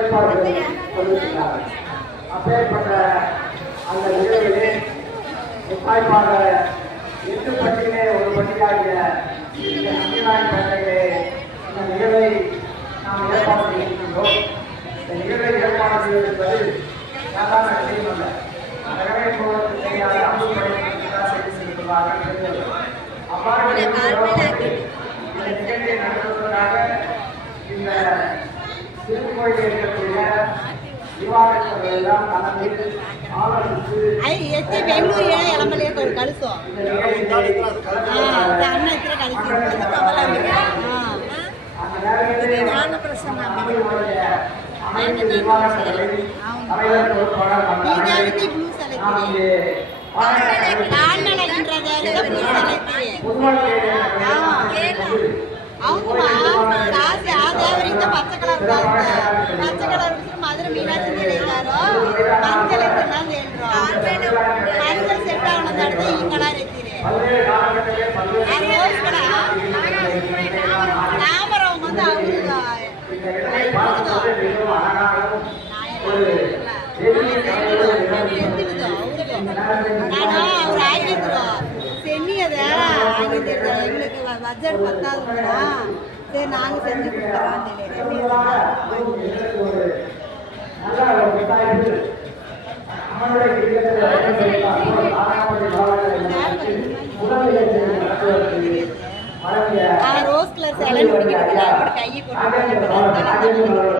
ஏற்பாடு சொல்லியிருக்கிறார். அப்பேற்பட்ட அந்த நிகழ்விலே முத்தாய்ப்பாக 8 பட்டியிலே ஒரு பட்டியாகிய இந்த நம்பிநாயன் பேட்டையிலே இந்த நிகழ்வை நாம் ஏற்பாடு செய்திருக்கின்றோம். இந்த நிகழ்வை ஏற்பாடு செய்வது என்பது சாதாரண விஷயம் அல்ல. நகரமே போவதற்கு தெரியாத அம்புப்படையினர் செய்தி செலுத்துவார்கள் தெரிந்தது. அவ்வாறு இந்த நிகழ்ச்சியை நடத்துவதற்காக இந்த திருக்கோயிலில் இருக்கக்கூடிய விவாதங்கள் எல்லாம் கலந்து ஆலோசித்து ಬೆಂಗಳೂರು ಎಳಂಬಲಿ ಕಳಿಸು ಅನ್ನ ಇದ್ರೆ ಜ್ಞಾನ ಪ್ರಸನ್ನ ಇದಾಗುತ್ತೆ ಬ್ಲೂ ಸಲ అవునా కాసి ఆదేవరింత పచ్చ కలర్ మధుర మీనాక్షి గారు మంచలు ఎత్తున్నది మంచలు సెట్ ఆవున్నది ఈ కలర్ ఎత్తిరే ఆ రోజు కూడా నామరావు మంది అవుతుందా ನಾನು ಅವ್ರು ಆಗಿದ್ರು சென்னி அதை ஆகிட்டு எங்களுக்கு பட்ஜெட் பத்தாதுன்னா சரி நாங்கள் செஞ்சு கொடுக்குறோம் ரோஸ் கலர் சேலை முடிக்கிறது கையை கொண்டு